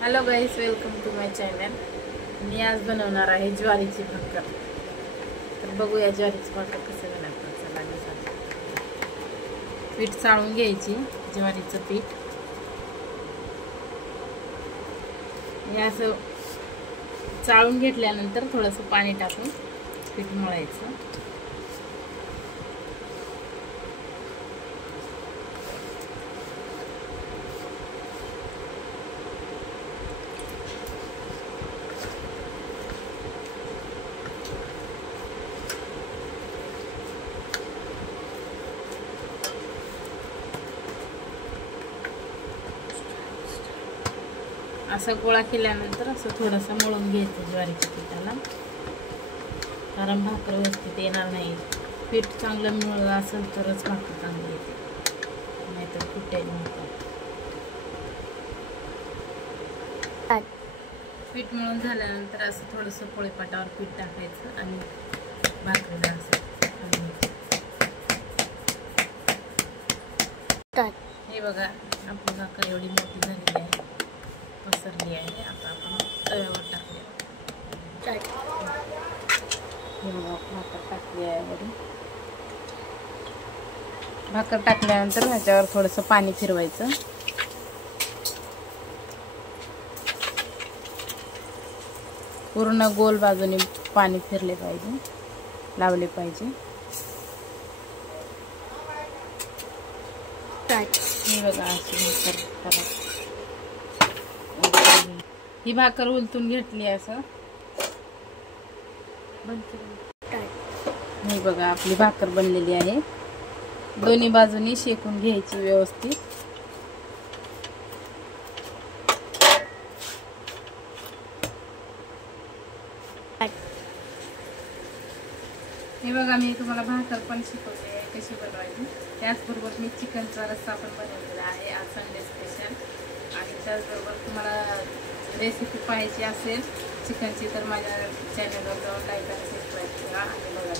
Hello guys, welcome to my channel. मी आज बनवणार आहे ज्वारीची भाकर। तर बघूया ज्वारीची भाकर कसे बनवतात। चला मी सांगते। पीठ चाळून घ्यायची, ज्वारीचं पीठ हे असं चाळून घेतल्यानंतर थोडंसं पाणी टाकून पीठ मळायचं। असं गोळा केल्यानंतर असं थोडंसं मळून घ्यायचं ज्वारीच्या पिठाला, कारण भाकर व्यवस्थित येणार नाही। पीठ चांगलं मळलं असेल तरच भाकर चांगली येते, नाहीतर फुटेल भाकर। पीठ मळून झाल्यानंतर असं थोडंसं पोळीपाटावर पीठ टाकायचं आणि भाकरीला असं हे बघा, आपली भाकर एवढी मोठी झालेली आहे, पसरली आहे। आता आपण तव्यावर टाकूया। भाकर टाकली आहे वरून। भाकर टाकल्यानंतर ह्याच्यावर थोडंसं पाणी फिरवायचं। पूर्ण गोल बाजूने पाणी फिरले पाहिजे, लावले पाहिजे। हे बघा, अशी भाकर करा। ही भाकर उलटून घेतली असं। हे बघा, आपली भाकर बनलेली आहे। दोन्ही बाजूनी शेकून घ्यायची व्यवस्थित। हे बघा, मी तुम्हाला भाकर पण शिकवली आहे कशी बनवायची। त्याचबरोबर मी चिकनचा रस्सा पण बनवलेला आहे आज संडे स्पेशल। आणि त्याचबरोबर तुम्हाला रेसिपी पाहायची असेल चिकनची तर माझ्या चॅनलवर जाऊन लाईक आणि सबस्क्राईब करा आणि बघा।